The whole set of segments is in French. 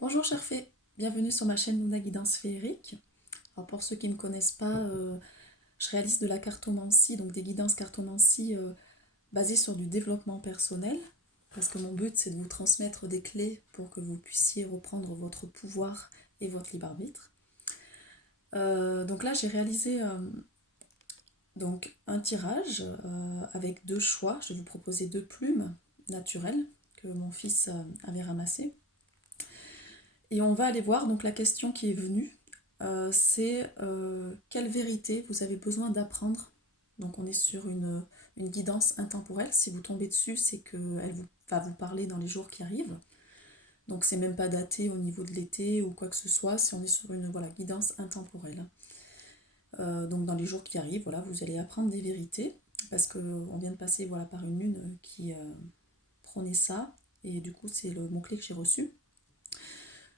Bonjour chère fée, bienvenue sur ma chaîne Luna Guidance Féerique. Alors pour ceux qui ne me connaissent pas, je réalise de la cartomancie, donc des guidances cartomancie basées sur du développement personnel, parce que mon but c'est de vous transmettre des clés pour que vous puissiez reprendre votre pouvoir et votre libre arbitre. Donc là j'ai réalisé donc un tirage avec deux choix. Je vais vous proposer deux plumes naturelles que mon fils avait ramassées. Et on va aller voir, donc la question qui est venue, c'est quelle vérité vous avez besoin d'apprendre. Donc on est sur une guidance intemporelle. Si vous tombez dessus, c'est qu'elle va vous parler dans les jours qui arrivent. Donc c'est même pas daté au niveau de l'été ou quoi que ce soit, si on est sur une guidance intemporelle. Donc dans les jours qui arrivent, voilà, vous allez apprendre des vérités, parce qu'on vient de passer par une lune qui prônait ça, et du coup c'est le mot-clé que j'ai reçu.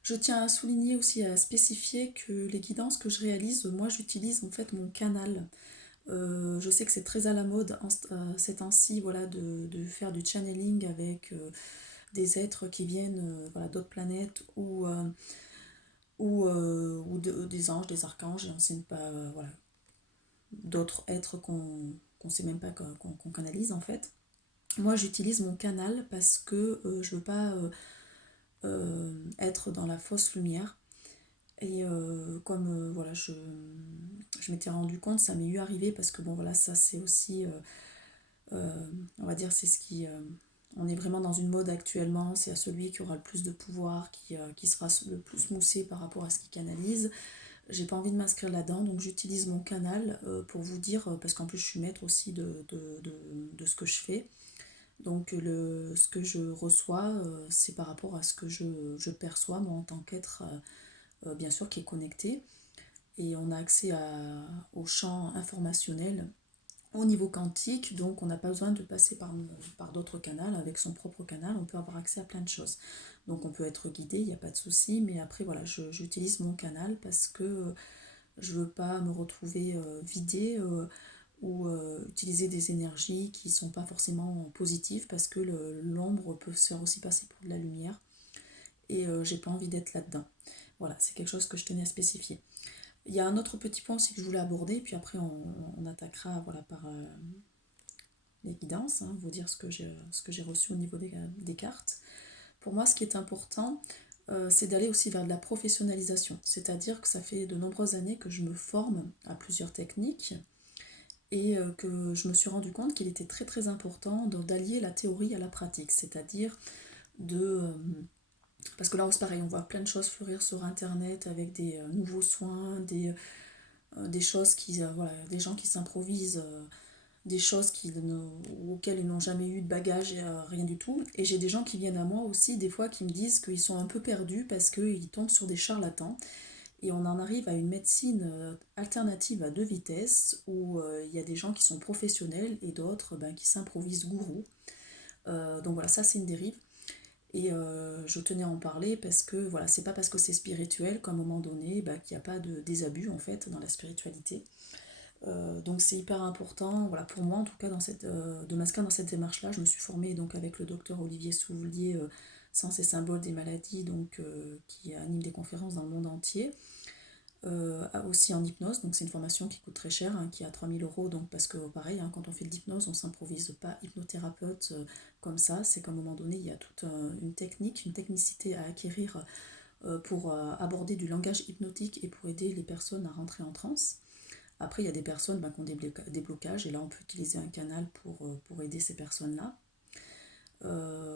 Je tiens à souligner aussi, à spécifier que les guidances que je réalise, moi j'utilise en fait mon canal. Je sais que c'est très à la mode ces temps-ci, de faire du channeling avec des êtres qui viennent d'autres planètes ou des anges, des archanges, et on sait pas, d'autres êtres qu'on sait même pas qu'on canalise en fait. Moi j'utilise mon canal parce que je veux pas être dans la fausse lumière. Et comme je m'étais rendu compte, ça m'est eu arrivé parce que bon voilà, ça c'est aussi, on va dire, c'est ce qui. On est vraiment dans une mode actuellement, c'est à celui qui aura le plus de pouvoir, qui sera le plus moussé par rapport à ce qu'il canalise. J'ai pas envie de m'inscrire là-dedans, donc j'utilise mon canal pour vous dire, parce qu'en plus je suis maître aussi de ce que je fais. Donc ce que je reçois, c'est par rapport à ce que je perçois moi en tant qu'être, bien sûr, qui est connecté. Et on a accès au champ informationnel au niveau quantique, donc on n'a pas besoin de passer par d'autres canaux. Avec son propre canal, on peut avoir accès à plein de choses. Donc on peut être guidé, il n'y a pas de souci, mais après voilà, j'utilise mon canal parce que je veux pas me retrouver vidée ou utiliser des énergies qui sont pas forcément positives, parce que l'ombre peut se faire aussi passer pour de la lumière, et j'ai pas envie d'être là-dedans. Voilà, c'est quelque chose que je tenais à spécifier. Il y a un autre petit point aussi que je voulais aborder, puis après on attaquera par les guidances, hein, vous dire ce que j'ai reçu au niveau des cartes. Pour moi, ce qui est important, c'est d'aller aussi vers de la professionnalisation. C'est-à-dire que ça fait de nombreuses années que je me forme à plusieurs techniques, et que je me suis rendu compte qu'il était très très important d'allier la théorie à la pratique. C'est-à-dire de... parce que là, c'est pareil, on voit plein de choses fleurir sur Internet avec des nouveaux soins, des choses des gens qui s'improvisent, des choses auxquelles ils n'ont jamais eu de bagage, rien du tout. Et j'ai des gens qui viennent à moi aussi, des fois, qui me disent qu'ils sont un peu perdus parce qu'ils tombent sur des charlatans. Et on en arrive à une médecine alternative à deux vitesses, où il y a des gens qui sont professionnels et d'autres qui s'improvisent gourous. Donc voilà, ça c'est une dérive. Et je tenais à en parler parce que voilà, c'est pas parce que c'est spirituel qu'à un moment donné, qu'il n'y a pas des abus en fait dans la spiritualité. Donc c'est hyper important, voilà, pour moi en tout cas, de m'inscrire dans cette démarche-là. Je me suis formée donc avec le docteur Olivier Soulier, Sens et symboles des maladies, donc qui anime des conférences dans le monde entier. Aussi en hypnose, donc c'est une formation qui coûte très cher, hein, qui est à 3 000 €, donc parce que pareil, hein, quand on fait de l'hypnose, on s'improvise pas hypnothérapeute comme ça, c'est qu'à un moment donné, il y a toute une technique, une technicité à acquérir pour aborder du langage hypnotique et pour aider les personnes à rentrer en transe. Après, il y a des personnes qui ont des blocages, et là, on peut utiliser un canal pour aider ces personnes-là.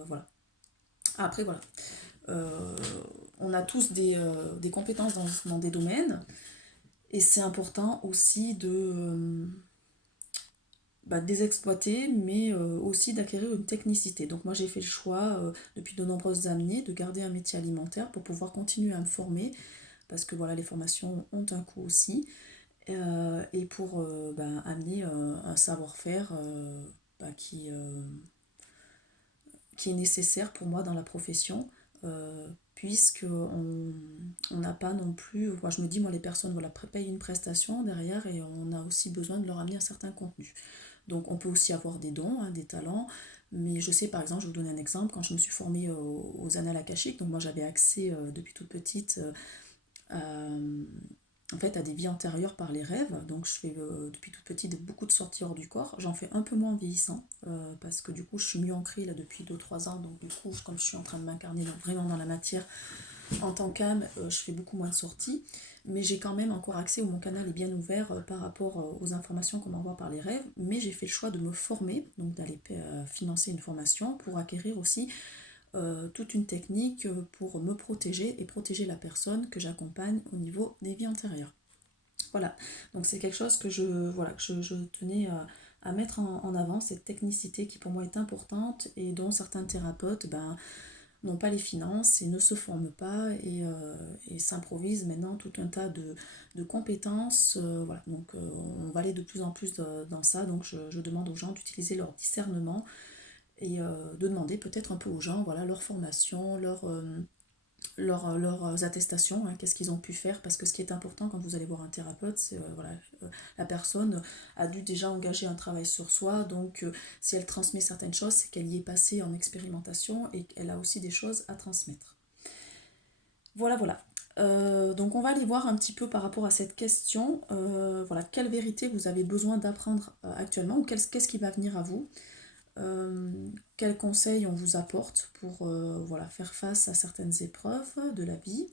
Voilà. Après, voilà. Euh, on a tous des compétences dans des domaines, et c'est important aussi de les exploiter, mais aussi d'acquérir une technicité. Donc moi j'ai fait le choix depuis de nombreuses années de garder un métier alimentaire pour pouvoir continuer à me former, parce que voilà, les formations ont un coût aussi, et pour amener un savoir-faire qui est nécessaire pour moi dans la profession, puisque on n'a pas non plus, moi je me dis, moi les personnes payent une prestation derrière, et on a aussi besoin de leur amener un certain contenu. Donc on peut aussi avoir des dons, hein, des talents, Mais je sais par exemple, je vais vous donner un exemple, quand je me suis formée aux annales akashiques, donc moi j'avais accès depuis toute petite à, en fait, à des vies antérieures par les rêves. Donc je fais depuis toute petite beaucoup de sorties hors du corps. J'en fais un peu moins en vieillissant parce que du coup je suis mieux ancrée là depuis 2 3 ans. Donc du coup, comme je suis en train de m'incarner vraiment dans la matière en tant qu'âme, je fais beaucoup moins de sorties. Mais j'ai quand même encore accès, où mon canal est bien ouvert par rapport aux informations qu'on m'envoie par les rêves. Mais j'ai fait le choix de me former, donc d'aller financer une formation pour acquérir aussi toute une technique pour me protéger et protéger la personne que j'accompagne au niveau des vies antérieures. Voilà, donc c'est quelque chose que je tenais à mettre en avant, cette technicité qui pour moi est importante et dont certains thérapeutes n'ont pas les finances et ne se forment pas et s'improvisent maintenant tout un tas de compétences. Voilà, donc on va aller de plus en plus dans ça, donc je demande aux gens d'utiliser leur discernement et de demander peut-être un peu aux gens, voilà, leur formation, leurs attestations, hein, qu'est-ce qu'ils ont pu faire, parce que ce qui est important quand vous allez voir un thérapeute, c'est voilà, la personne a dû déjà engager un travail sur soi, donc si elle transmet certaines choses, c'est qu'elle y est passée en expérimentation et qu'elle a aussi des choses à transmettre. Voilà, voilà. Donc on va aller voir un petit peu par rapport à cette question, voilà, quelle vérité vous avez besoin d'apprendre actuellement, ou qu'est-ce qui va venir à vous. Quels conseils on vous apporte pour voilà, faire face à certaines épreuves de la vie.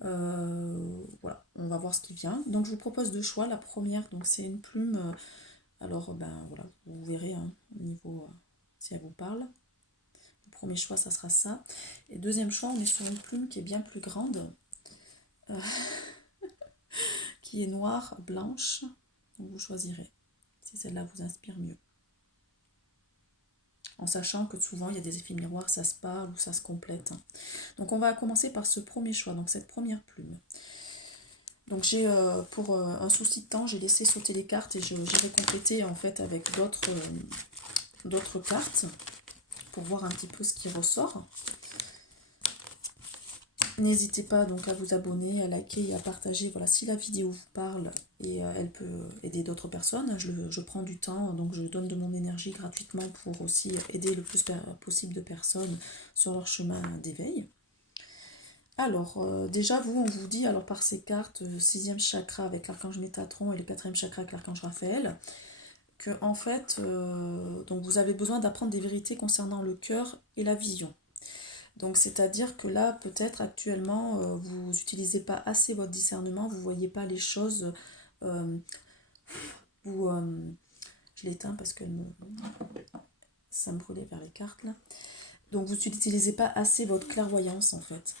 Voilà, on va voir ce qui vient. Donc je vous propose deux choix. La première, donc c'est une plume. Alors voilà, vous verrez hein, au niveau si elle vous parle. Le premier choix, ça sera ça. Et deuxième choix, on est sur une plume qui est bien plus grande, euh, qui est noire, blanche. Donc vous choisirez si celle-là vous inspire mieux. En sachant que souvent il y a des effets miroirs, ça se parle ou ça se complète. Donc on va commencer par ce premier choix, donc cette première plume. Donc j'ai pour un souci de temps, j'ai laissé sauter les cartes et j'irai compléter en fait avec d'autres cartes pour voir un petit peu ce qui ressort. N'hésitez pas donc à vous abonner, à liker et à partager. Voilà, si la vidéo vous parle et elle peut aider d'autres personnes, je prends du temps, donc je donne de mon énergie gratuitement pour aussi aider le plus possible de personnes sur leur chemin d'éveil. Alors, déjà, on vous dit, alors par ces cartes, 6e chakra avec l'archange Métatron et le 4e chakra avec l'archange Raphaël, que en fait, donc vous avez besoin d'apprendre des vérités concernant le cœur et la vision. Donc, c'est-à-dire que là, peut-être actuellement, vous n'utilisez pas assez votre discernement, vous ne voyez pas les choses, euh, vous, je l'éteins parce que ça me brûlait vers les cartes là. Donc, vous n'utilisez pas assez votre clairvoyance en fait.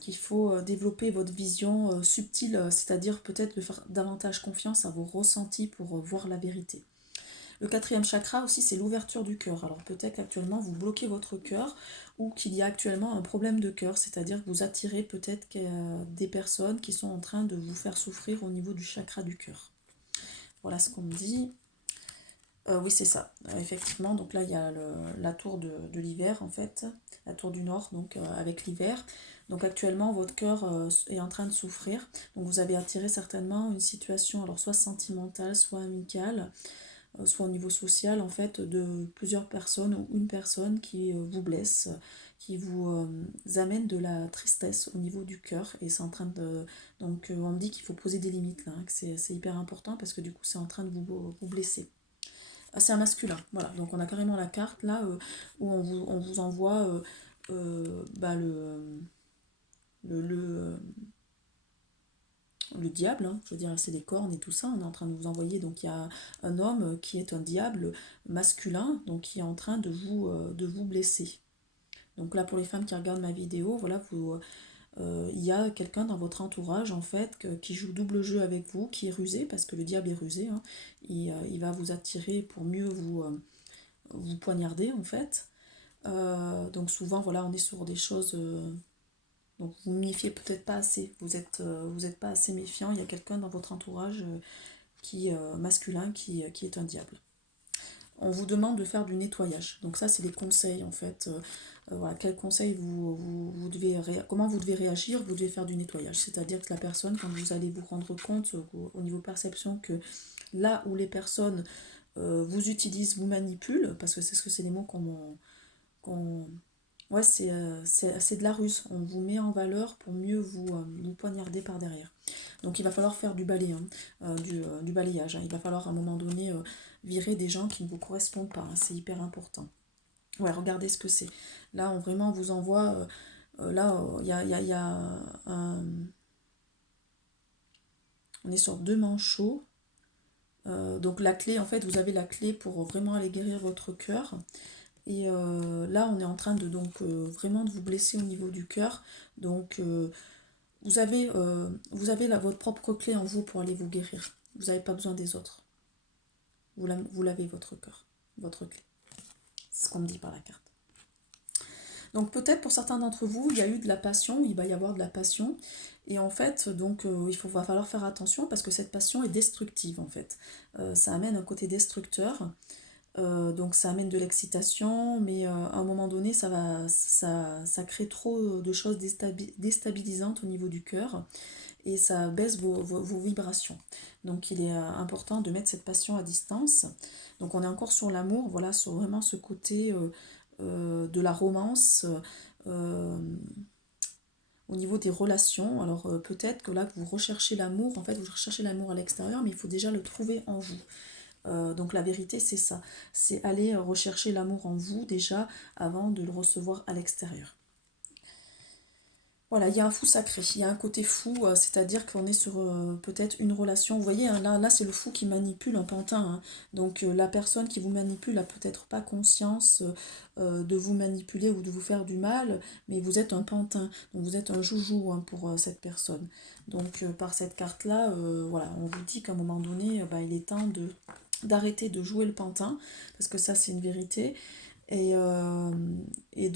Qu'il faut développer votre vision subtile, c'est-à-dire peut-être de faire davantage confiance à vos ressentis pour voir la vérité. Le 4e chakra aussi, c'est l'ouverture du cœur. Alors peut-être qu'actuellement vous bloquez votre cœur ou qu'il y a actuellement un problème de cœur, c'est-à-dire que vous attirez peut-être des personnes qui sont en train de vous faire souffrir au niveau du chakra du cœur. Voilà ce qu'on me dit. Oui, c'est ça, effectivement. Donc là, il y a la tour de l'hiver, en fait, la tour du nord, donc avec l'hiver. Donc actuellement, votre cœur est en train de souffrir. Donc vous avez attiré certainement une situation, alors soit sentimentale, soit amicale, soit au niveau social, en fait, de plusieurs personnes ou une personne qui vous blesse, qui vous amène de la tristesse au niveau du cœur. Et c'est en train de... Donc on me dit qu'il faut poser des limites, là, hein, que c'est hyper important parce que du coup, c'est en train de vous blesser. C'est un masculin, voilà. Donc on a carrément la carte là où on vous envoie le, le diable, hein, je veux dire, c'est des cornes et tout ça. On est en train de vous envoyer, donc il y a un homme qui est un diable masculin, donc qui est en train de vous blesser. Donc là, pour les femmes qui regardent ma vidéo, voilà, il y a quelqu'un dans votre entourage en fait qui joue double jeu avec vous, qui est rusé, parce que le diable est rusé, hein. Il va vous attirer pour mieux vous poignarder en fait. Donc souvent voilà, on est sur des choses, donc vous ne méfiez peut-être pas assez, vous êtes pas assez méfiant, il y a quelqu'un dans votre entourage qui masculin qui est un diable. On vous demande de faire du nettoyage. Donc ça, c'est les conseils en fait. Voilà, quels conseils vous devez comment vous devez réagir, vous devez faire du nettoyage. C'est-à-dire que la personne, quand vous allez vous rendre compte au niveau perception que là où les personnes vous utilise, vous manipule, parce que c'est les mots qu'on ouais, c'est de la ruse. On vous met en valeur pour mieux vous poignarder par derrière. Donc il va falloir faire du balai, hein, du balayage, hein. Il va falloir à un moment donné virer des gens qui ne vous correspondent pas, hein. C'est hyper important. Ouais, regardez ce que c'est. Là, vraiment, on vous envoie... là, il y a on est sur 2 manchots. Donc la clé, en fait, vous avez la clé pour vraiment aller guérir votre cœur. Et là, on est en train de donc vraiment de vous blesser au niveau du cœur. Donc vous avez votre propre clé en vous pour aller vous guérir. Vous n'avez pas besoin des autres. Vous l'avez, votre cœur, votre clé. C'est ce qu'on me dit par la carte. Donc peut-être pour certains d'entre vous, il y a eu de la passion, il va y avoir de la passion. Et en fait, donc va falloir faire attention parce que cette passion est destructive en fait. Ça amène un côté destructeur. Donc ça amène de l'excitation, mais à un moment donné, ça crée trop de choses déstabilisantes au niveau du cœur et ça baisse vos vibrations. Donc il est important de mettre cette passion à distance. Donc on est encore sur l'amour, voilà, sur vraiment ce côté de la romance au niveau des relations. Alors peut-être que là, vous recherchez l'amour, en fait, vous recherchez l'amour à l'extérieur, mais il faut déjà le trouver en vous. Donc la vérité, c'est ça. C'est aller rechercher l'amour en vous déjà avant de le recevoir à l'extérieur. Voilà, il y a un fou sacré, il y a un côté fou, c'est-à-dire qu'on est sur peut-être une relation. Vous voyez, hein, là c'est le fou qui manipule un pantin, hein. Donc la personne qui vous manipule a peut-être pas conscience de vous manipuler ou de vous faire du mal, mais vous êtes un pantin, donc vous êtes un joujou, hein, pour cette personne. Donc par cette carte-là, voilà, on vous dit qu'à un moment donné, bah, il est temps d'arrêter de jouer le pantin, parce que ça c'est une vérité, et, euh, et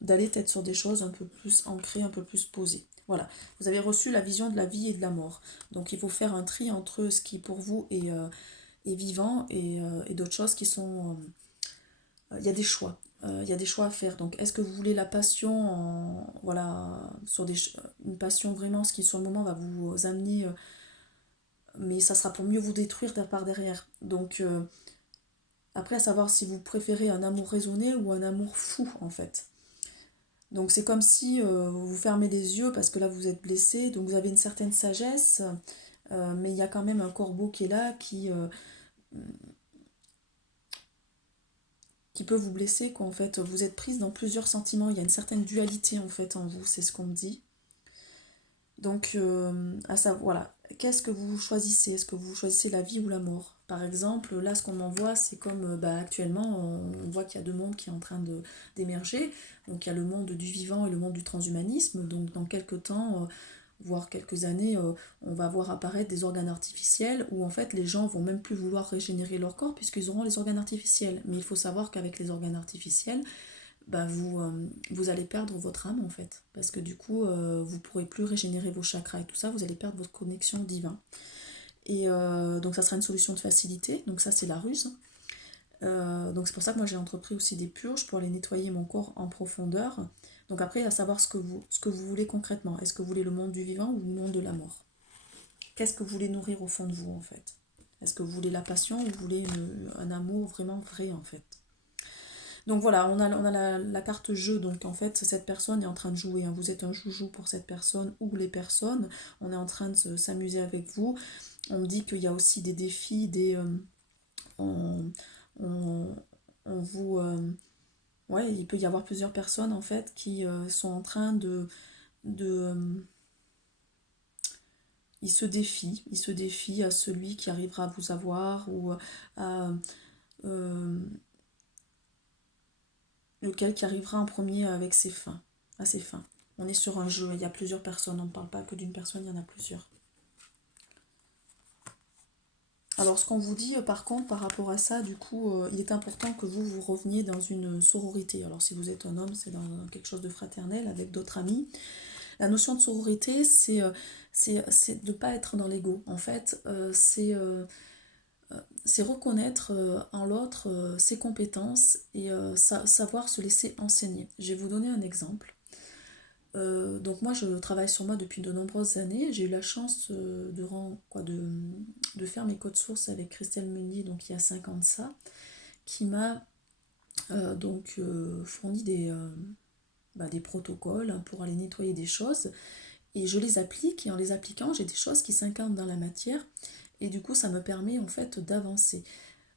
d'aller peut-être sur des choses un peu plus ancrées, un peu plus posées. Voilà, vous avez reçu la vision de la vie et de la mort. Donc il faut faire un tri entre ce qui pour vous est vivant et d'autres choses qui sont... Il y a des choix. Il y a des choix à faire. Donc est-ce que vous voulez la passion voilà, sur une passion vraiment, ce qui sur le moment va vous amener... mais ça sera pour mieux vous détruire par derrière. Donc après, à savoir si vous préférez un amour raisonné ou un amour fou en fait. Donc c'est comme si vous fermez les yeux parce que là vous êtes blessé, donc vous avez une certaine sagesse, mais il y a quand même un corbeau qui est là, qui peut vous blesser, quoi, en fait. Vous êtes prise dans plusieurs sentiments, il y a une certaine dualité en fait en vous, c'est ce qu'on me dit. Donc à savoir, voilà, qu'est-ce que vous choisissez? Est-ce que vous choisissez la vie ou la mort? Par exemple, là ce qu'on m'envoie, c'est comme bah, actuellement, on voit qu'il y a 2 mondes qui sont en train d'émerger. Donc il y a le monde du vivant et le monde du transhumanisme. Donc dans quelques temps, voire quelques années, on va voir apparaître des organes artificiels où en fait les gens vont même plus vouloir régénérer leur corps puisqu'ils auront les organes artificiels. Mais il faut savoir qu'avec les organes artificiels, bah vous allez perdre votre âme en fait. Parce que du coup, vous ne pourrez plus régénérer vos chakras et tout ça, vous allez perdre votre connexion divine. Et donc ça sera une solution de facilité, donc ça c'est la ruse. Donc c'est pour ça que moi j'ai entrepris aussi des purges pour aller nettoyer mon corps en profondeur. Donc après, à savoir ce que vous voulez concrètement. Est-ce que vous voulez le monde du vivant ou le monde de la mort? Qu'est-ce que vous voulez nourrir au fond de vous en fait? Est-ce que vous voulez la passion ou vous voulez un amour vraiment vrai en fait? Donc voilà, on a la carte jeu, donc en fait cette personne est en train de jouer, hein. Vous êtes un joujou pour cette personne ou les personnes, on est en train de s'amuser avec vous. On me dit qu'il y a aussi des défis, on, on, on vous... ouais, il peut y avoir plusieurs personnes en fait qui sont en train de ils se défient à celui qui arrivera à vous avoir ou à euh, lequel qui arrivera en premier avec ses fins, à ses fins. On est sur un jeu, il y a plusieurs personnes, on ne parle pas que d'une personne, il y en a plusieurs. Alors ce qu'on vous dit par contre par rapport à ça, du coup, il est important que vous reveniez dans une sororité. Alors si vous êtes un homme, c'est dans quelque chose de fraternel avec d'autres amis. La notion de sororité, c'est de ne pas être dans l'ego. En fait, c'est reconnaître en l'autre ses compétences et savoir se laisser enseigner. Je vais vous donner un exemple. Donc moi je travaille sur moi depuis de nombreuses années. J'ai eu la chance de faire mes codes sources avec Christelle Meunier, donc il y a 5 ans de ça, qui m'a fourni des protocoles, hein, pour aller nettoyer des choses. Et je les applique, et en les appliquant, j'ai des choses qui s'incarnent dans la matière. Et du coup, ça me permet en fait d'avancer.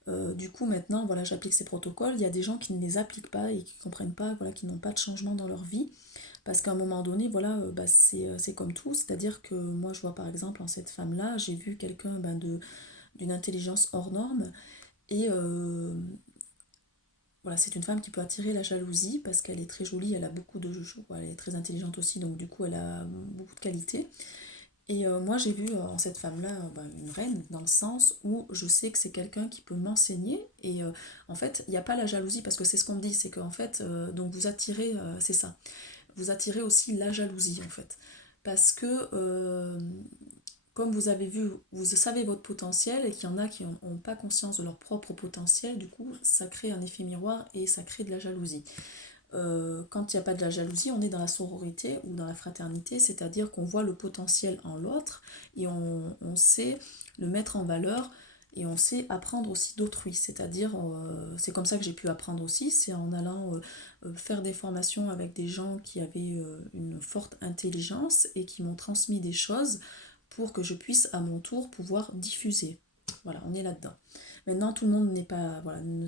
Du coup, maintenant, voilà, j'applique ces protocoles. Il y a des gens qui ne les appliquent pas et qui ne comprennent pas, voilà, qui n'ont pas de changement dans leur vie. Parce qu'à un moment donné, voilà, c'est comme tout. C'est-à-dire que moi, je vois par exemple en cette femme-là, j'ai vu quelqu'un d'une intelligence hors norme. Et voilà, c'est une femme qui peut attirer la jalousie parce qu'elle est très jolie, elle a beaucoup de... Elle est très intelligente aussi, donc du coup, elle a beaucoup de qualités. Et moi, j'ai vu en cette femme-là une reine, dans le sens où je sais que c'est quelqu'un qui peut m'enseigner. Et en fait, il n'y a pas la jalousie, parce que c'est ce qu'on me dit, c'est qu'en fait, donc vous attirez, c'est ça, vous attirez aussi la jalousie, en fait. Parce que, comme vous avez vu, vous savez votre potentiel, et qu'il y en a qui n'ont pas conscience de leur propre potentiel, du coup, ça crée un effet miroir et ça crée de la jalousie. Quand il n'y a pas de la jalousie, on est dans la sororité ou dans la fraternité, c'est-à-dire qu'on voit le potentiel en l'autre et on sait le mettre en valeur et on sait apprendre aussi d'autrui. C'est-à-dire, c'est comme ça que j'ai pu apprendre aussi, c'est en allant faire des formations avec des gens qui avaient une forte intelligence et qui m'ont transmis des choses pour que je puisse à mon tour pouvoir diffuser. Voilà, on est là-dedans. Maintenant, tout le monde n'est pas, voilà, ne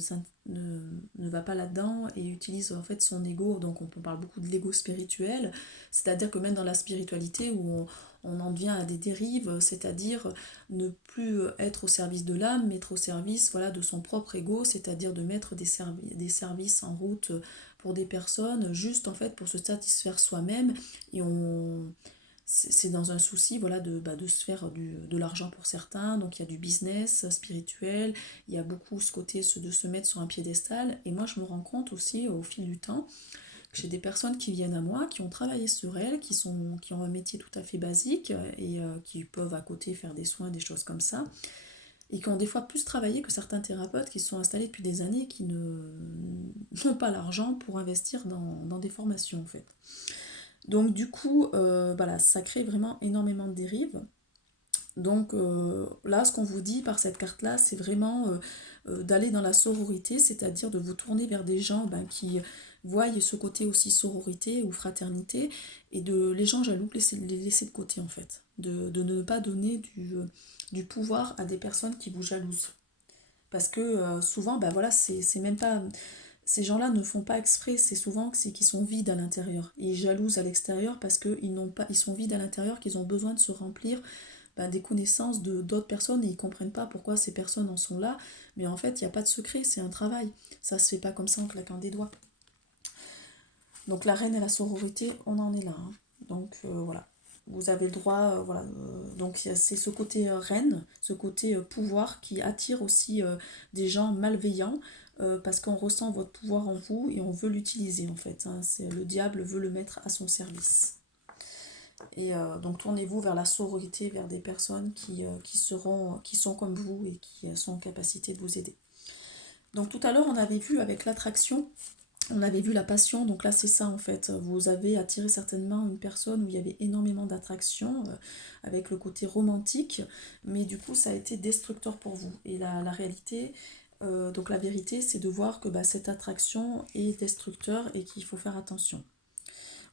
va pas là-dedans et utilise en fait son ego. Donc, on parle beaucoup de l'ego spirituel, c'est-à-dire que même dans la spiritualité où on en vient à des dérives, c'est-à-dire ne plus être au service de l'âme, mais être au service, voilà, de son propre ego, c'est-à-dire de mettre des services en route pour des personnes, juste en fait pour se satisfaire soi-même. Et c'est dans un souci, voilà, de se faire de l'argent pour certains. Donc il y a du business spirituel, il y a beaucoup ce côté de se mettre sur un piédestal. Et moi je me rends compte aussi au fil du temps que j'ai des personnes qui viennent à moi, qui ont travaillé sur elles, qui ont un métier tout à fait basique et qui peuvent à côté faire des soins, des choses comme ça, et qui ont des fois plus travaillé que certains thérapeutes qui se sont installés depuis des années et qui n'ont pas l'argent pour investir dans des formations en fait. Donc du coup, voilà, ça crée vraiment énormément de dérives. Donc là, ce qu'on vous dit par cette carte-là, c'est vraiment d'aller dans la sororité, c'est-à-dire de vous tourner vers des gens qui voient ce côté aussi sororité ou fraternité, et de les gens jaloux, les laisser de côté en fait. De ne pas donner du pouvoir à des personnes qui vous jalousent. Parce que souvent, voilà, c'est même pas... Ces gens-là ne font pas exprès, c'est souvent c'est qu'ils sont vides à l'intérieur. Et ils jalousent à l'extérieur parce qu'ils n'ont pas, ils sont vides à l'intérieur, qu'ils ont besoin de se remplir des connaissances de d'autres personnes et ils comprennent pas pourquoi ces personnes en sont là. Mais en fait, il n'y a pas de secret, c'est un travail. Ça se fait pas comme ça en claquant des doigts. Donc la reine et la sororité, on en est là, hein. Donc voilà. Vous avez le droit, voilà. Donc c'est ce côté reine, ce côté pouvoir qui attire aussi des gens malveillants parce qu'on ressent votre pouvoir en vous et on veut l'utiliser en fait, hein. Le diable veut le mettre à son service. Et donc tournez-vous vers la sororité, vers des personnes qui sont comme vous et qui sont en capacité de vous aider. Donc tout à l'heure, on avait vu avec l'attraction, on avait vu la passion, donc là c'est ça en fait. Vous avez attiré certainement une personne où il y avait énormément d'attraction, avec le côté romantique, mais du coup ça a été destructeur pour vous. Et la réalité, donc la vérité, c'est de voir que cette attraction est destructeur et qu'il faut faire attention.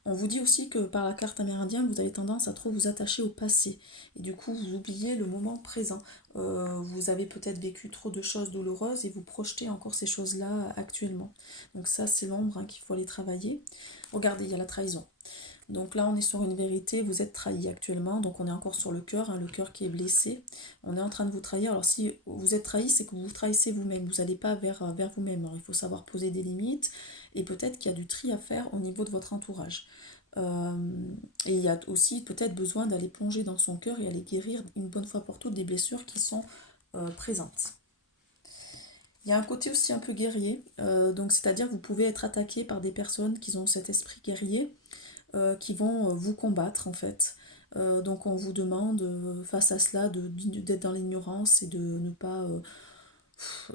On vous dit aussi que par la carte amérindienne, vous avez tendance à trop vous attacher au passé. Et du coup, vous oubliez le moment présent. Vous avez peut-être vécu trop de choses douloureuses et vous projetez encore ces choses-là actuellement. Donc ça, c'est l'ombre, hein, qu'il faut aller travailler. Regardez, il y a la trahison. Donc là, on est sur une vérité, vous êtes trahi actuellement, donc on est encore sur le cœur, hein, le cœur qui est blessé. On est en train de vous trahir. Alors si vous êtes trahi, c'est que vous vous trahissez vous-même, vous n'allez pas vers vous-même. Alors il faut savoir poser des limites, et peut-être qu'il y a du tri à faire au niveau de votre entourage. Et il y a aussi peut-être besoin d'aller plonger dans son cœur et aller guérir une bonne fois pour toutes des blessures qui sont présentes. Il y a un côté aussi un peu guerrier, donc c'est-à-dire que vous pouvez être attaqué par des personnes qui ont cet esprit guerrier, qui vont vous combattre en fait. Donc on vous demande face à cela d'être dans l'ignorance et de ne pas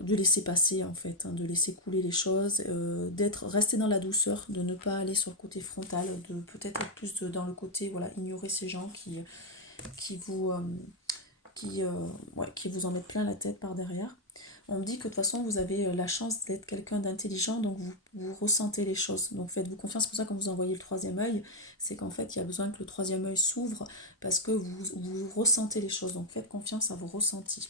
de laisser passer en fait, hein, de laisser couler les choses, rester dans la douceur, de ne pas aller sur le côté frontal, de peut-être être plus dans le côté, voilà, ignorer ces gens qui vous, qui vous en mettent plein la tête par derrière. On me dit que de toute façon vous avez la chance d'être quelqu'un d'intelligent, donc vous ressentez les choses. Donc faites-vous confiance, c'est pour ça quand vous envoyez le troisième œil, c'est qu'en fait il y a besoin que le troisième œil s'ouvre parce que vous ressentez les choses. Donc faites confiance à vos ressentis.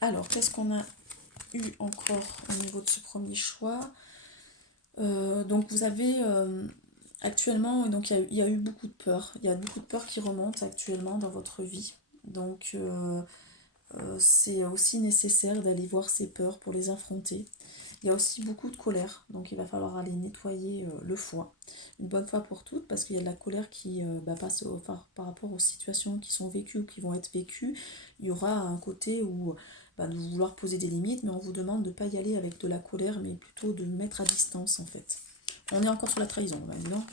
Alors, qu'est-ce qu'on a eu encore au niveau de ce premier choix? Donc vous avez actuellement, donc il y a eu beaucoup de peur. Il y a beaucoup de peur qui remonte actuellement dans votre vie. Donc c'est aussi nécessaire d'aller voir ces peurs pour les affronter. Il y a aussi beaucoup de colère, donc il va falloir aller nettoyer le foie une bonne fois pour toutes, parce qu'il y a de la colère qui passe par rapport aux situations qui sont vécues ou qui vont être vécues. Il y aura un côté où de vouloir poser des limites, mais on vous demande de ne pas y aller avec de la colère, mais plutôt de mettre à distance en fait. On est encore sur la trahison, maintenant.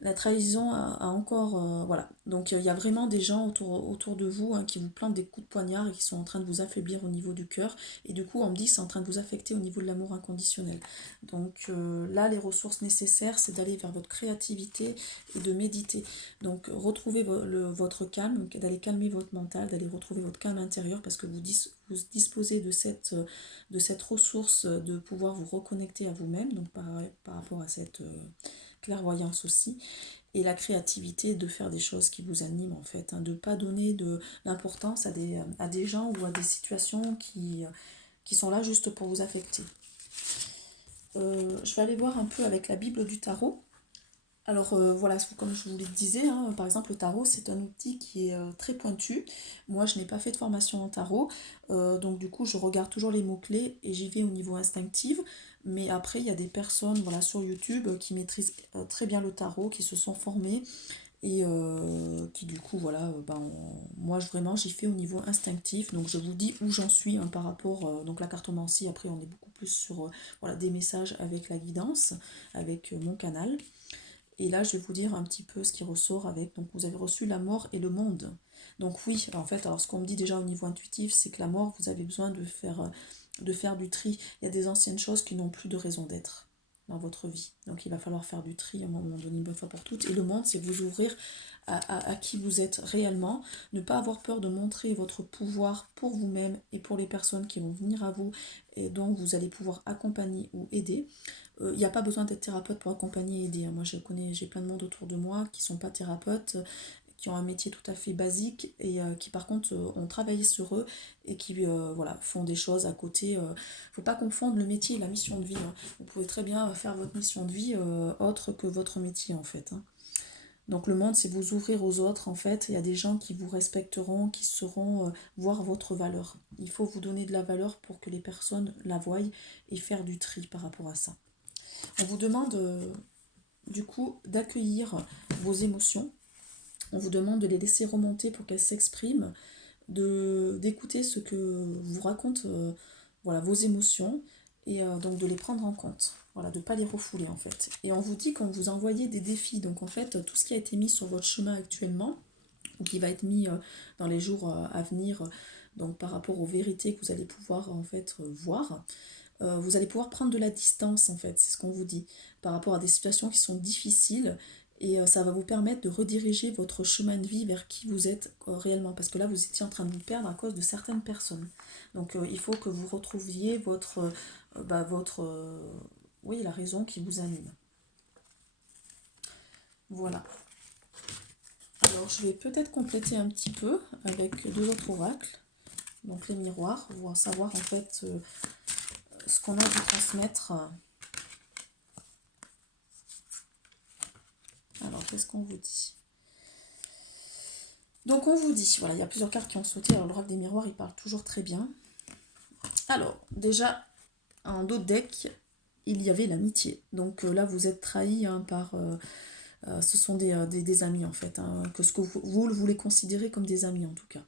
La trahison a encore... voilà. Donc il y a vraiment des gens autour de vous, hein, qui vous plantent des coups de poignard et qui sont en train de vous affaiblir au niveau du cœur. Et du coup, on me dit que c'est en train de vous affecter au niveau de l'amour inconditionnel. Donc là, les ressources nécessaires, c'est d'aller vers votre créativité et de méditer. Donc retrouvez votre calme, d'aller calmer votre mental, d'aller retrouver votre calme intérieur, parce que vous disposez de cette ressource de pouvoir vous reconnecter à vous-même, donc par rapport à cette... clairvoyance aussi, et la créativité de faire des choses qui vous animent en fait, hein, de ne pas donner de l'importance à des gens ou à des situations qui sont là juste pour vous affecter. Je vais aller voir un peu avec la Bible du tarot. Alors voilà, comme je vous le disais, hein, par exemple le tarot c'est un outil qui est très pointu. Moi je n'ai pas fait de formation en tarot, donc du coup je regarde toujours les mots-clés et j'y vais au niveau instinctif. Mais après il y a des personnes, voilà, sur YouTube qui maîtrisent très bien le tarot, qui se sont formées et qui du coup voilà, moi vraiment j'y fais au niveau instinctif. Donc je vous dis où j'en suis, hein, par rapport, donc la cartomancie, après on est beaucoup plus sur voilà, des messages avec la guidance, avec mon canal. Et là, je vais vous dire un petit peu ce qui ressort avec. Donc, vous avez reçu la mort et le monde. Donc, oui, en fait, alors ce qu'on me dit déjà au niveau intuitif, c'est que la mort, vous avez besoin de faire du tri. Il y a des anciennes choses qui n'ont plus de raison d'être dans votre vie. Donc, il va falloir faire du tri à un moment donné, une bonne fois pour toutes. Et le monde, c'est vous ouvrir à qui vous êtes réellement. Ne pas avoir peur de montrer votre pouvoir pour vous-même et pour les personnes qui vont venir à vous et dont vous allez pouvoir accompagner ou aider. Il n'y a pas besoin d'être thérapeute pour accompagner et aider, hein. Moi, j'ai plein de monde autour de moi qui ne sont pas thérapeutes, qui ont un métier tout à fait basique et qui, par contre, ont travaillé sur eux et qui voilà, font des choses à côté. Il ne faut pas confondre le métier et la mission de vie, hein. Vous pouvez très bien faire votre mission de vie autre que votre métier, en fait, hein. Donc, le monde, c'est vous ouvrir aux autres, en fait. Il y a des gens qui vous respecteront, qui sauront voir votre valeur. Il faut vous donner de la valeur pour que les personnes la voient et faire du tri par rapport à ça. On vous demande du coup d'accueillir vos émotions. On vous demande de les laisser remonter pour qu'elles s'expriment, d'écouter ce que vous racontent voilà, vos émotions et donc de les prendre en compte. Voilà, de ne pas les refouler en fait. Et on vous dit qu'on vous envoyait des défis. Donc en fait, tout ce qui a été mis sur votre chemin actuellement, ou qui va être mis dans les jours à venir, donc par rapport aux vérités que vous allez pouvoir en fait voir, vous allez pouvoir prendre de la distance en fait, c'est ce qu'on vous dit, par rapport à des situations qui sont difficiles et ça va vous permettre de rediriger votre chemin de vie vers qui vous êtes réellement, parce que là vous étiez en train de vous perdre à cause de certaines personnes. Donc il faut que vous retrouviez oui, la raison qui vous anime. Voilà. Alors je vais peut-être compléter un petit peu avec deux autres oracles, donc les miroirs, pour savoir en fait ce qu'on a à vous transmettre. Alors, qu'est-ce qu'on vous dit? Donc, on vous dit, voilà, il y a plusieurs cartes qui ont sauté. Alors, l'oracle des miroirs, il parle toujours très bien. Alors, déjà, en dos de deck, il y avait l'amitié. Donc là, vous êtes trahi, hein, par... ce sont des amis, en fait. Hein, que ce que vous les considérez comme des amis, en tout cas.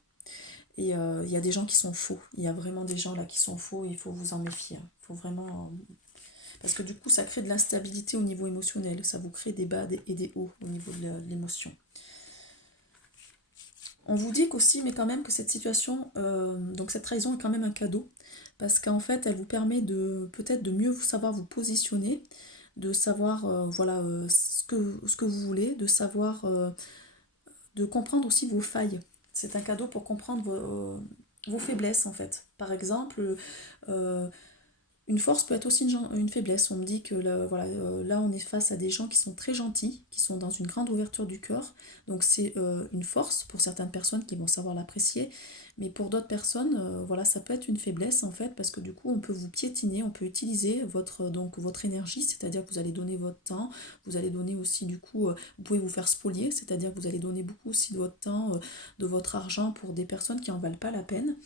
Et il y a des gens qui sont faux. Il y a vraiment des gens là qui sont faux et il faut vous en méfier. Il faut vraiment... parce que du coup, ça crée de l'instabilité au niveau émotionnel. Ça vous crée des bas et des hauts au niveau de l'émotion. On vous dit qu'aussi, mais quand même, que cette situation, donc cette trahison est quand même un cadeau, parce qu'en fait, elle vous permet de peut-être de mieux savoir vous positionner, de savoir voilà, ce que vous voulez, de savoir, de comprendre aussi vos failles. C'est un cadeau pour comprendre vos faiblesses, en fait. Par exemple, euh, une force peut être aussi une faiblesse. On me dit que là, voilà, là, on est face à des gens qui sont très gentils, qui sont dans une grande ouverture du cœur. Donc c'est une force pour certaines personnes qui vont savoir l'apprécier. Mais pour d'autres personnes, voilà, ça peut être une faiblesse en fait, parce que du coup, on peut vous piétiner, on peut utiliser votre énergie, c'est-à-dire que vous allez donner votre temps, vous allez donner aussi du coup, vous pouvez vous faire spolier, c'est-à-dire que vous allez donner beaucoup aussi de votre temps, de votre argent pour des personnes qui n'en valent pas la peine.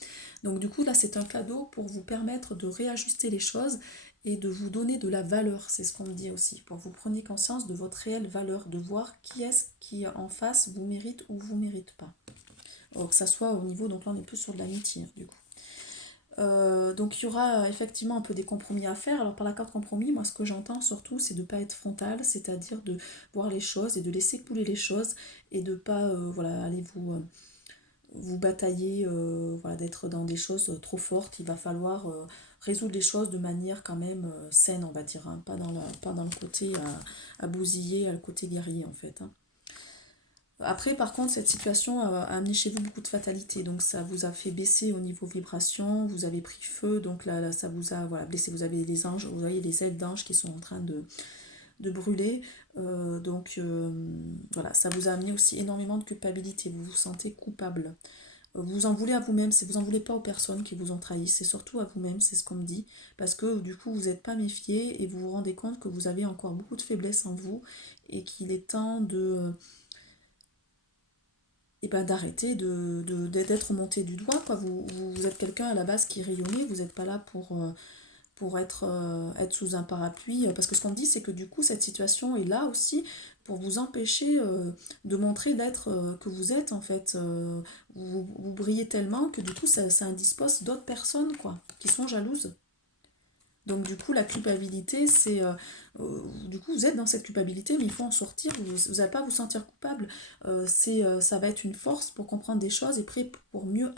Donc du coup là c'est un cadeau pour vous permettre de réajuster les choses et de vous donner de la valeur, c'est ce qu'on me dit aussi, pour que vous preniez conscience de votre réelle valeur, de voir qui est-ce qui en face vous mérite ou vous mérite pas. Que ça soit au niveau, donc là on est plus sur de l'amitié du coup. Donc il y aura effectivement un peu des compromis à faire. Alors par la carte compromis, moi ce que j'entends surtout c'est de ne pas être frontal, c'est-à-dire de voir les choses et de laisser couler les choses et de ne pas voilà, aller vous batailler, voilà, d'être dans des choses trop fortes. Il va falloir résoudre les choses de manière quand même saine, on va dire, hein, pas dans le côté à bousiller, à le côté guerrier en fait. Hein. Après, par contre, cette situation a amené chez vous beaucoup de fatalité, donc ça vous a fait baisser au niveau vibration, vous avez pris feu, donc là ça vous a voilà, blessé, vous avez les anges, vous voyez les ailes d'anges qui sont en train de brûler, voilà, ça vous a amené aussi énormément de culpabilité, vous vous sentez coupable. Vous en voulez à vous-même, vous en voulez pas aux personnes qui vous ont trahi, c'est surtout à vous-même, c'est ce qu'on me dit, parce que du coup vous n'êtes pas méfié et vous vous rendez compte que vous avez encore beaucoup de faiblesses en vous et qu'il est temps de et ben d'arrêter d'être monté du doigt, quoi. Vous êtes quelqu'un à la base qui rayonnait, vous n'êtes pas là pour être sous un parapluie. Parce que ce qu'on me dit, c'est que du coup, cette situation est là aussi pour vous empêcher de montrer l'être que vous êtes, en fait. Vous brillez tellement que du coup, ça indispose d'autres personnes, quoi, qui sont jalouses. Donc du coup, la culpabilité, c'est... du coup, vous êtes dans cette culpabilité, mais il faut en sortir. Vous n'allez pas vous sentir coupable. Ça va être une force pour comprendre des choses et prêt pour mieux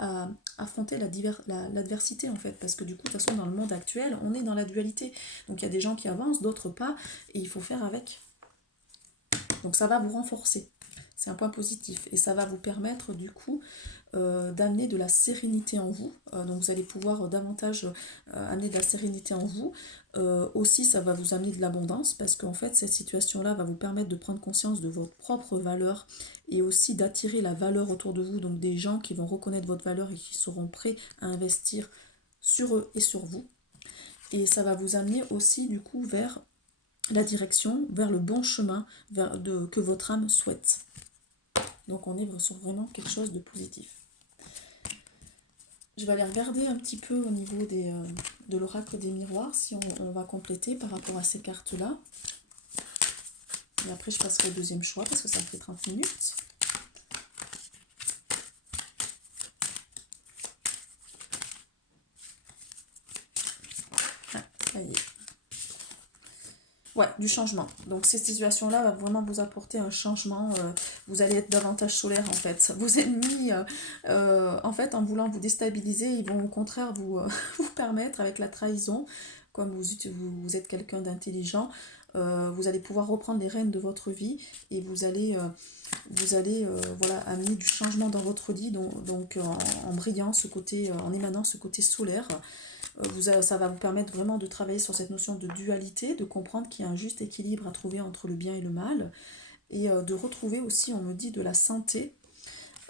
affronter l'adversité, en fait. Parce que du coup, de toute façon, dans le monde actuel, on est dans la dualité. Donc il y a des gens qui avancent, d'autres pas, et il faut faire avec. Donc ça va vous renforcer. C'est un point positif. Et ça va vous permettre, du coup, d'amener de la sérénité en vous. Donc vous allez pouvoir davantage amener de la sérénité en vous. Aussi, ça va vous amener de l'abondance parce qu'en fait, cette situation-là va vous permettre de prendre conscience de votre propre valeur et aussi d'attirer la valeur autour de vous. Donc des gens qui vont reconnaître votre valeur et qui seront prêts à investir sur eux et sur vous. Et ça va vous amener aussi du coup vers la direction, vers le bon chemin que votre âme souhaite. Donc on est sur vraiment quelque chose de positif. Je vais aller regarder un petit peu au niveau de l'oracle des miroirs, si on va compléter par rapport à ces cartes-là. Et après, je passerai au deuxième choix, parce que ça me fait 30 minutes. Ah, ça y est. Ouais, du changement. Donc cette situation-là va vraiment vous apporter un changement. Vous allez être davantage solaire en fait. Vos ennemis, en fait, en voulant vous déstabiliser, ils vont au contraire vous permettre, avec la trahison, comme vous êtes quelqu'un d'intelligent, vous allez pouvoir reprendre les rênes de votre vie et vous allez voilà, amener du changement dans votre vie, donc en brillant ce côté, en émanant ce côté solaire. Ça va vous permettre vraiment de travailler sur cette notion de dualité, de comprendre qu'il y a un juste équilibre à trouver entre le bien et le mal, et de retrouver aussi, on me dit, de la santé.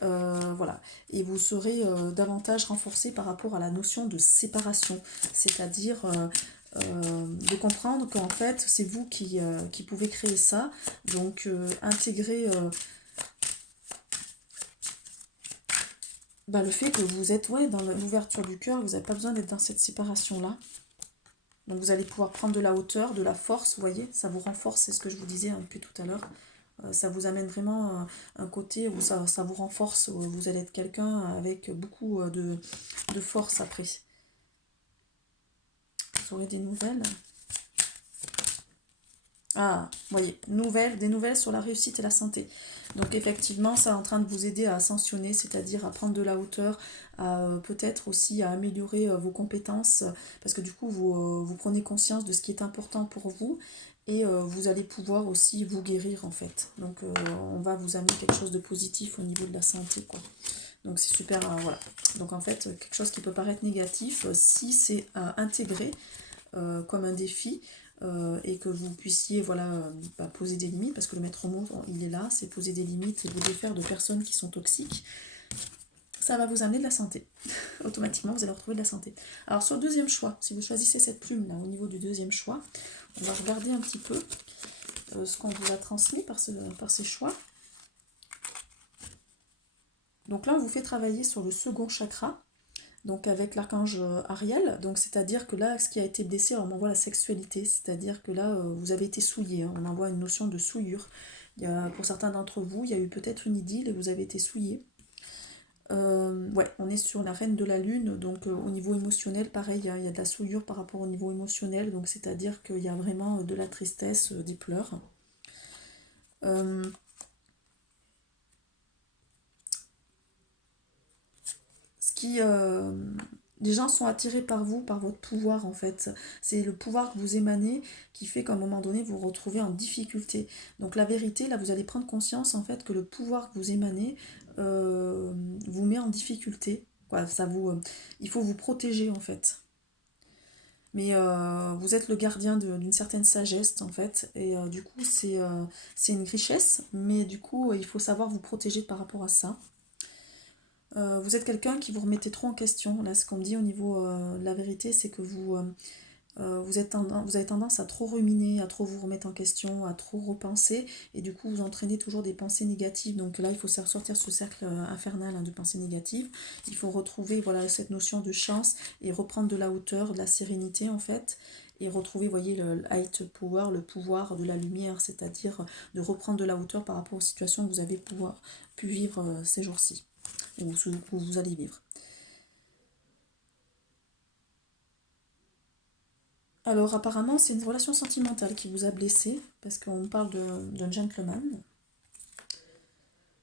Voilà. Et vous serez davantage renforcé par rapport à la notion de séparation, c'est-à-dire de comprendre qu'en fait c'est vous qui pouvez créer ça, donc intégrer le fait que vous êtes dans l'ouverture du cœur, vous n'avez pas besoin d'être dans cette séparation-là. Donc vous allez pouvoir prendre de la hauteur, de la force, vous voyez, ça vous renforce, c'est ce que je vous disais depuis tout à l'heure. Ça vous amène vraiment un côté où ça vous renforce, où vous allez être quelqu'un avec beaucoup de force après. Vous aurez des nouvelles. Ah, voyez, des nouvelles sur la réussite et la santé. Donc effectivement, ça est en train de vous aider à ascensionner, c'est-à-dire à prendre de la hauteur, à peut-être aussi à améliorer vos compétences, parce que du coup, vous prenez conscience de ce qui est important pour vous, et vous allez pouvoir aussi vous guérir en fait. Donc on va vous amener quelque chose de positif au niveau de la santé, quoi. Donc c'est super, voilà. Donc en fait, quelque chose qui peut paraître négatif, si c'est intégré comme un défi, et que vous puissiez voilà, poser des limites, parce que le maître mot, il est là, c'est poser des limites et vous défaire de personnes qui sont toxiques, ça va vous amener de la santé. Automatiquement, vous allez retrouver de la santé. Alors sur le deuxième choix, si vous choisissez cette plume là, au niveau du deuxième choix, on va regarder un petit peu ce qu'on vous a transmis par ces choix. Donc là, on vous fait travailler sur le second chakra, donc avec l'archange Ariel, donc c'est-à-dire que là, ce qui a été blessé, on m'envoie la sexualité, c'est-à-dire que là, vous avez été souillé, hein, on envoie une notion de souillure. Pour certains d'entre vous, il y a eu peut-être une idylle et vous avez été souillé. Ouais, on est sur la reine de la lune, donc au niveau émotionnel, pareil, il y a de la souillure par rapport au niveau émotionnel, donc c'est-à-dire qu'il y a vraiment de la tristesse, des pleurs. Euh, ce qui, les gens sont attirés par vous, par votre pouvoir en fait. C'est le pouvoir que vous émanez qui fait qu'à un moment donné vous vous retrouvez en difficulté. Donc la vérité, là vous allez prendre conscience en fait que le pouvoir que vous émanez vous met en difficulté. Quoi, il faut vous protéger en fait. Mais vous êtes le gardien d'une certaine sagesse en fait. Et du coup c'est une richesse, mais du coup il faut savoir vous protéger par rapport à ça. Vous êtes quelqu'un qui vous remettez trop en question. Là, ce qu'on me dit au niveau de la vérité, c'est que vous avez tendance à trop ruminer, à trop vous remettre en question, à trop repenser, et du coup, vous entraînez toujours des pensées négatives. Donc là, il faut sortir ce cercle infernal, hein, de pensées négatives. Il faut retrouver voilà, cette notion de chance et reprendre de la hauteur, de la sérénité, en fait. Et retrouver, voyez, le light power, le pouvoir de la lumière, c'est-à-dire de reprendre de la hauteur par rapport aux situations que vous avez pu vivre ces jours-ci, ou ce que vous allez vivre. Alors apparemment c'est une relation sentimentale qui vous a blessé, parce qu'on parle d'un gentleman.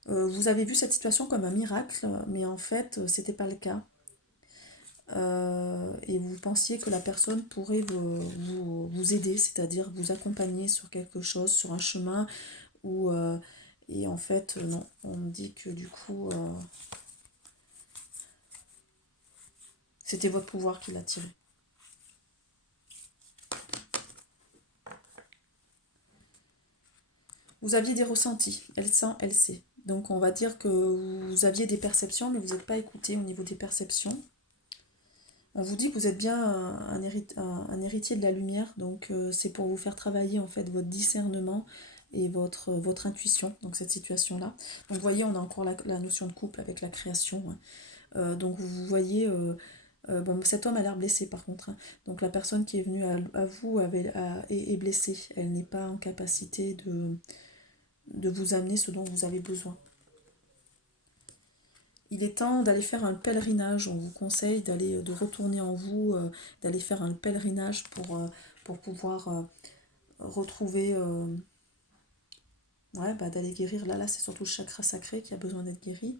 Vous avez vu cette situation comme un miracle, mais en fait c'était pas le cas. Et vous pensiez que la personne pourrait vous aider, c'est-à-dire vous accompagner sur quelque chose, sur un chemin, et en fait non, on me dit que du coup c'était votre pouvoir qui l'a tiré. Vous aviez des ressentis, elle sent, elle sait. Donc on va dire que vous aviez des perceptions, mais vous n'êtes pas écouté au niveau des perceptions. On vous dit que vous êtes bien un héritier de la lumière, donc c'est pour vous faire travailler en fait votre discernement et votre intuition, donc cette situation-là. Donc vous voyez, on a encore la notion de couple avec la création, hein. Donc vous voyez, bon, cet homme a l'air blessé par contre, hein. Donc la personne qui est venue à vous est blessée, elle n'est pas en capacité de vous amener ce dont vous avez besoin. Il est temps d'aller faire un pèlerinage. On vous conseille de retourner en vous, d'aller faire un pèlerinage pour pouvoir retrouver, ouais, d'aller guérir. Là, c'est surtout le chakra sacré qui a besoin d'être guéri.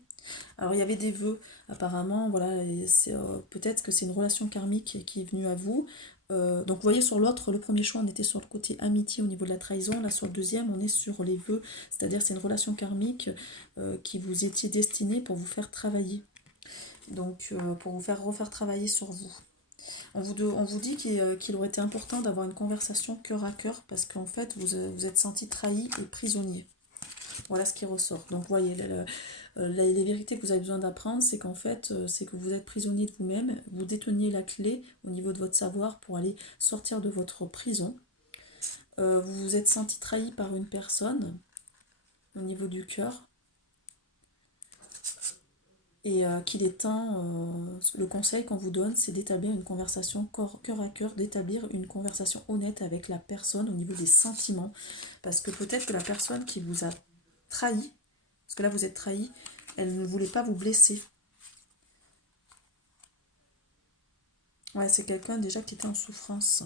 Alors, il y avait des vœux, apparemment, voilà, et peut-être que c'est une relation karmique qui est venue à vous. Donc, vous voyez, sur l'autre, le premier choix, on était sur le côté amitié au niveau de la trahison. Là, sur le deuxième, on est sur les vœux, c'est-à-dire c'est une relation karmique qui vous étiez destinée pour vous faire travailler. Donc pour vous faire refaire travailler sur vous. On vous dit qu'il aurait été important d'avoir une conversation cœur à cœur parce qu'en fait vous êtes senti trahi et prisonnier. Voilà ce qui ressort. Donc voyez, les vérités que vous avez besoin d'apprendre, c'est qu'en fait, c'est que vous êtes prisonnier de vous-même, vous déteniez la clé au niveau de votre savoir pour aller sortir de votre prison. Vous vous êtes senti trahi par une personne au niveau du cœur, et qu'il est temps, le conseil qu'on vous donne, c'est d'établir une conversation cœur à cœur, d'établir une conversation honnête avec la personne au niveau des sentiments, parce que peut-être que la personne qui vous a trahi, parce que là vous êtes trahi, elle ne voulait pas vous blesser. Ouais, c'est quelqu'un déjà qui était en souffrance.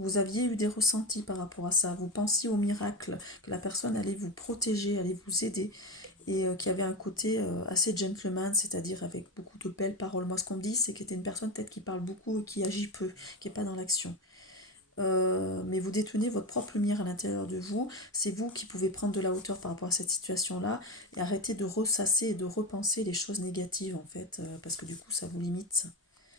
vous aviez eu des ressentis par rapport à ça, vous pensiez au miracle, que la personne allait vous protéger, allait vous aider, et qui avait un côté assez gentleman, c'est-à-dire avec beaucoup de belles paroles. Moi, ce qu'on me dit, c'est qu'il était une personne peut-être qui parle beaucoup et qui agit peu, qui n'est pas dans l'action. Mais vous détenez votre propre lumière à l'intérieur de vous, c'est vous qui pouvez prendre de la hauteur par rapport à cette situation-là, et arrêter de ressasser et de repenser les choses négatives, en fait, parce que du coup, ça vous limite.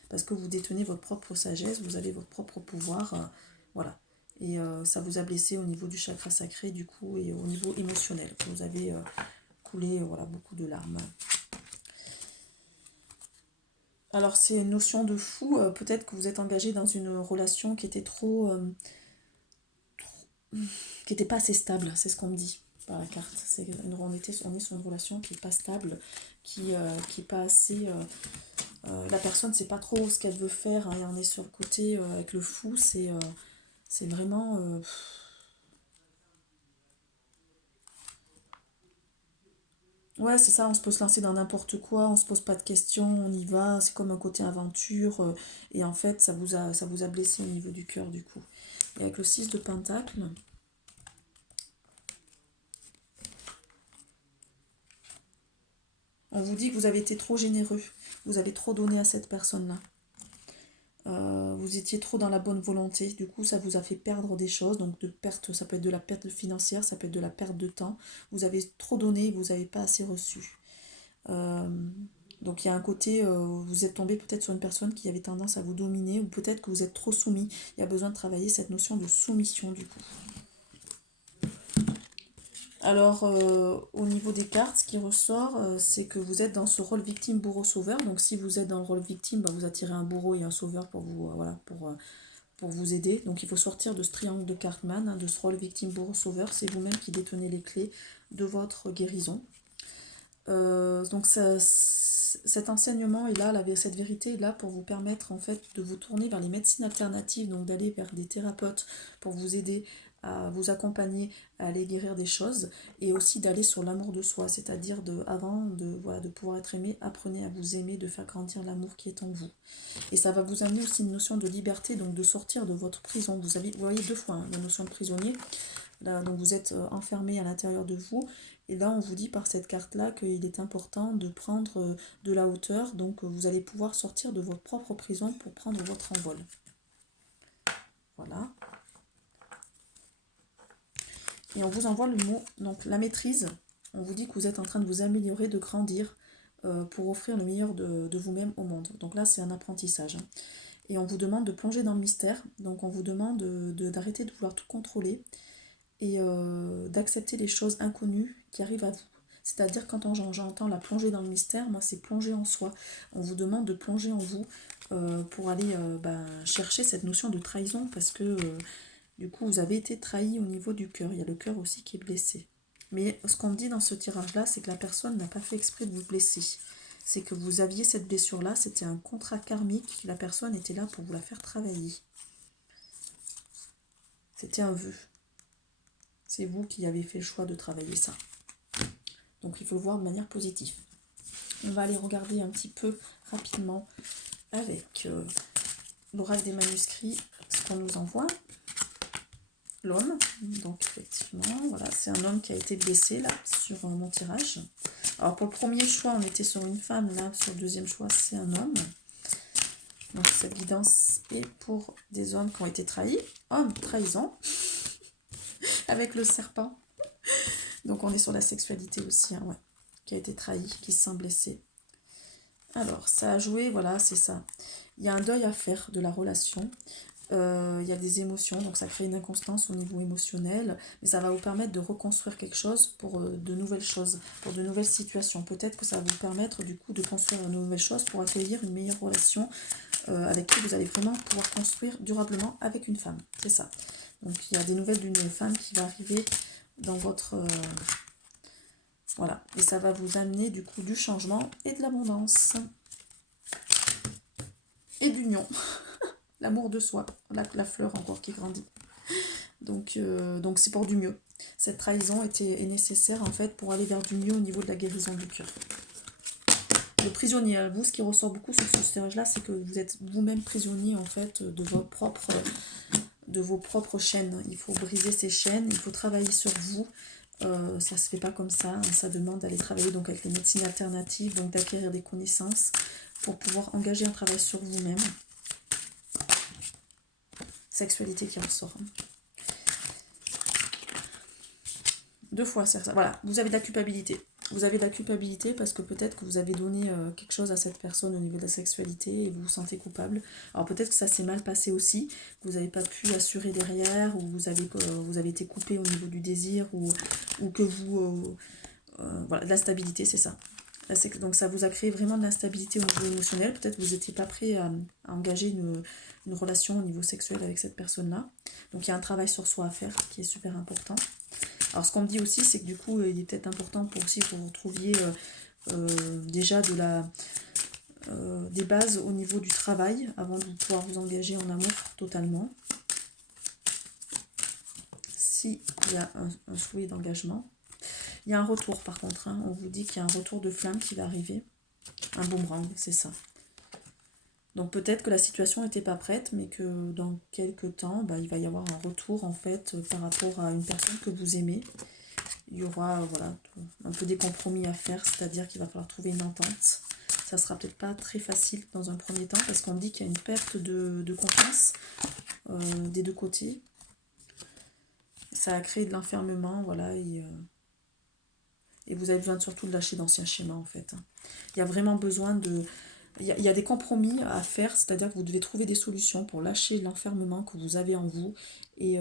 Parce que vous détenez votre propre sagesse, vous avez votre propre pouvoir, voilà. Et ça vous a blessé au niveau du chakra sacré, du coup, et au niveau émotionnel. Vous avez coulé, voilà, beaucoup de larmes. Alors, c'est une notion de fou. Peut-être que vous êtes engagé dans une relation qui était qui n'était pas assez stable, c'est ce qu'on me dit par la carte. On est sur une relation qui n'est pas stable, qui est pas assez... la personne ne sait pas trop ce qu'elle veut faire, hein, et on est sur le côté avec le fou, c'est vraiment... Ouais, c'est ça, on se peut se lancer dans n'importe quoi, on se pose pas de questions, on y va, c'est comme un côté aventure, et en fait, ça vous a blessé au niveau du cœur, du coup. Et avec le 6 de Pentacle, on vous dit que vous avez été trop généreux, vous avez trop donné à cette personne-là. Vous étiez trop dans la bonne volonté, du coup ça vous a fait perdre des choses, donc de perte, ça peut être de la perte financière, ça peut être de la perte de temps. Vous avez trop donné et vous n'avez pas assez reçu. Euh, donc il y a un côté, vous êtes tombé peut-être sur une personne qui avait tendance à vous dominer, ou peut-être que vous êtes trop soumis. Il y a besoin de travailler cette notion de soumission du coup. Alors, au niveau des cartes, ce qui ressort, c'est que vous êtes dans ce rôle victime, bourreau, sauveur. Donc, si vous êtes dans le rôle victime, bah, vous attirez un bourreau et un sauveur pour vous, voilà, pour vous aider. Donc, il faut sortir de ce triangle de Cartman, hein, de ce rôle victime, bourreau, sauveur. C'est vous-même qui détenez les clés de votre guérison. Donc, cet enseignement est là, cette vérité est là pour vous permettre en fait de vous tourner vers les médecines alternatives, donc d'aller vers des thérapeutes pour vous aider à vous accompagner à aller guérir des choses, et aussi d'aller sur l'amour de soi, c'est-à-dire avant de pouvoir être aimé, apprenez à vous aimer, de faire grandir l'amour qui est en vous. Et ça va vous amener aussi une notion de liberté, donc de sortir de votre prison. Vous voyez deux fois, hein, la notion de prisonnier. Là, donc vous êtes enfermé à l'intérieur de vous. Et là, on vous dit par cette carte-là qu'il est important de prendre de la hauteur. Donc vous allez pouvoir sortir de votre propre prison pour prendre votre envol. Voilà. Et on vous envoie le mot, donc la maîtrise. On vous dit que vous êtes en train de vous améliorer, de grandir pour offrir le meilleur de vous-même au monde. Donc là, c'est un apprentissage. Hein. Et on vous demande de plonger dans le mystère. Donc on vous demande d'arrêter de vouloir tout contrôler et d'accepter les choses inconnues qui arrivent à vous. C'est-à-dire quand j'entends la plongée dans le mystère, moi c'est plonger en soi. On vous demande de plonger en vous pour aller chercher cette notion de trahison, parce que du coup vous avez été trahi au niveau du cœur. Il y a le cœur aussi qui est blessé. Mais ce qu'on me dit dans ce tirage-là, c'est que la personne n'a pas fait exprès de vous blesser. C'est que vous aviez cette blessure-là, c'était un contrat karmique, la personne était là pour vous la faire travailler. C'était un vœu. C'est vous qui avez fait le choix de travailler ça. Donc il faut le voir de manière positive. On va aller regarder un petit peu rapidement avec l'oracle des manuscrits ce qu'on nous envoie. L'homme, donc effectivement, voilà, c'est un homme qui a été blessé là sur mon tirage. Alors pour le premier choix, on était sur une femme, là sur le deuxième choix, c'est un homme. Donc cette guidance est pour des hommes qui ont été trahis. Homme, trahison, avec le serpent. Donc on est sur la sexualité aussi, hein, ouais, qui a été trahi, qui se sent blessé. Alors, ça a joué, voilà, c'est ça. Il y a un deuil à faire de la relation. Il y a des émotions, donc ça crée une inconstance au niveau émotionnel, mais ça va vous permettre de reconstruire quelque chose pour de nouvelles choses, pour de nouvelles situations. Peut-être que ça va vous permettre du coup de construire de nouvelles choses pour accueillir une meilleure relation avec qui vous allez vraiment pouvoir construire durablement avec une femme. C'est ça. Donc il y a des nouvelles d'une femme qui va arriver dans votre... voilà, et ça va vous amener du coup du changement et de l'abondance. Et d'union. L'amour de soi, la fleur encore qui grandit. Donc c'est pour du mieux. Cette trahison est nécessaire en fait pour aller vers du mieux au niveau de la guérison du cœur. Le prisonnier, vous, ce qui ressort beaucoup sur ce stage-là, c'est que vous êtes vous-même prisonnier en fait de de vos propres chaînes. Il faut briser ces chaînes, il faut travailler sur vous. Ça se fait pas comme ça, hein. Ça demande d'aller travailler donc avec les médecines alternatives, donc d'acquérir des connaissances pour pouvoir engager un travail sur vous-même. Sexualité qui ressort. Deux fois, ça. Voilà, vous avez de la culpabilité. Vous avez de la culpabilité parce que peut-être que vous avez donné quelque chose à cette personne au niveau de la sexualité et vous vous sentez coupable. Alors peut-être que ça s'est mal passé aussi, que vous n'avez pas pu assurer derrière, ou vous avez été coupé au niveau du désir, ou que vous... voilà, de la stabilité, c'est ça. Donc ça vous a créé vraiment de l'instabilité au niveau émotionnel. Peut-être que vous n'étiez pas prêt à engager une relation au niveau sexuel avec cette personne-là. Donc il y a un travail sur soi à faire qui est super important. Alors ce qu'on me dit aussi, c'est que du coup, il est peut-être important pour aussi que vous retrouviez déjà des bases au niveau du travail avant de pouvoir vous engager en amour totalement. S'il y a un souhait d'engagement. Il y a un retour par contre, hein. On vous dit qu'il y a un retour de flamme qui va arriver. Un boomerang, c'est ça. Donc peut-être que la situation n'était pas prête, mais que dans quelques temps, il va y avoir un retour en fait par rapport à une personne que vous aimez. Il y aura voilà, un peu des compromis à faire, c'est-à-dire qu'il va falloir trouver une entente. Ça sera peut-être pas très facile dans un premier temps, parce qu'on dit qu'il y a une perte de confiance des deux côtés. Ça a créé de l'enfermement, voilà, et vous avez besoin surtout de lâcher d'anciens schémas en fait. Il y a vraiment besoin de... Il y a des compromis à faire, c'est-à-dire que vous devez trouver des solutions pour lâcher l'enfermement que vous avez en vous et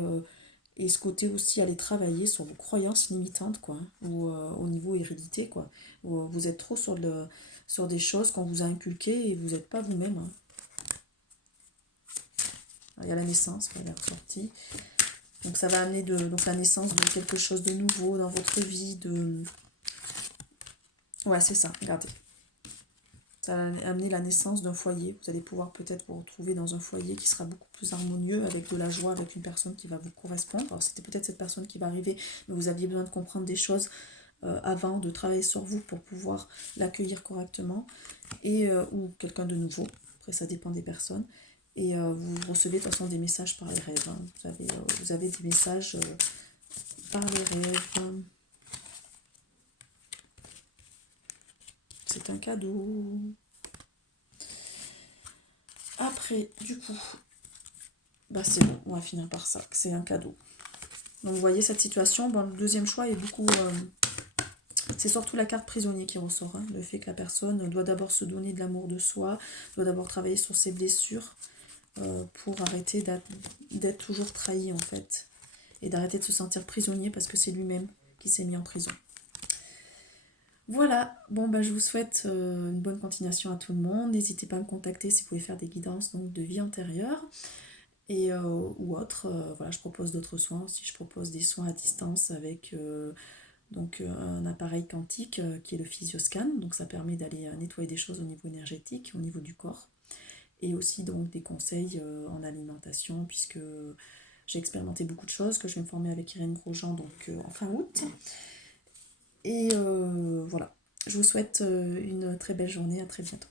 ce côté aussi aller travailler sur vos croyances limitantes, quoi, ou au niveau hérédité, quoi. Où vous êtes trop sur des choses qu'on vous a inculquées et vous n'êtes pas vous-même. Hein. Il y a la naissance, elle est ressortie. Donc ça va amener donc la naissance de quelque chose de nouveau dans votre vie, Ouais, c'est ça, regardez. Ça va amener la naissance d'un foyer. Vous allez pouvoir peut-être vous retrouver dans un foyer qui sera beaucoup plus harmonieux, avec de la joie, avec une personne qui va vous correspondre. Alors c'était peut-être cette personne qui va arriver, mais vous aviez besoin de comprendre des choses avant, de travailler sur vous pour pouvoir l'accueillir correctement, ou quelqu'un de nouveau. Après, ça dépend des personnes. Et vous recevez de toute façon des messages par les rêves. Hein. Vous avez des messages par les rêves. C'est un cadeau. Après, du coup, c'est bon, on va finir par ça. C'est un cadeau. Donc vous voyez cette situation. Le deuxième choix est beaucoup... c'est surtout la carte prisonnier qui ressort. Hein. Le fait que la personne doit d'abord se donner de l'amour de soi, doit d'abord travailler sur ses blessures pour arrêter d'être toujours trahi en fait. Et d'arrêter de se sentir prisonnier parce que c'est lui-même qui s'est mis en prison. Voilà, je vous souhaite une bonne continuation à tout le monde. N'hésitez pas à me contacter si vous pouvez faire des guidances donc, de vie antérieure et, ou autre. Voilà, je propose d'autres soins aussi. Je propose des soins à distance avec un appareil quantique qui est le Physioscan. Donc ça permet d'aller nettoyer des choses au niveau énergétique, au niveau du corps. Et aussi donc des conseils en alimentation puisque j'ai expérimenté beaucoup de choses, que je vais me former avec Irène Grosjean donc en fin août. Et voilà, je vous souhaite une très belle journée, à très bientôt.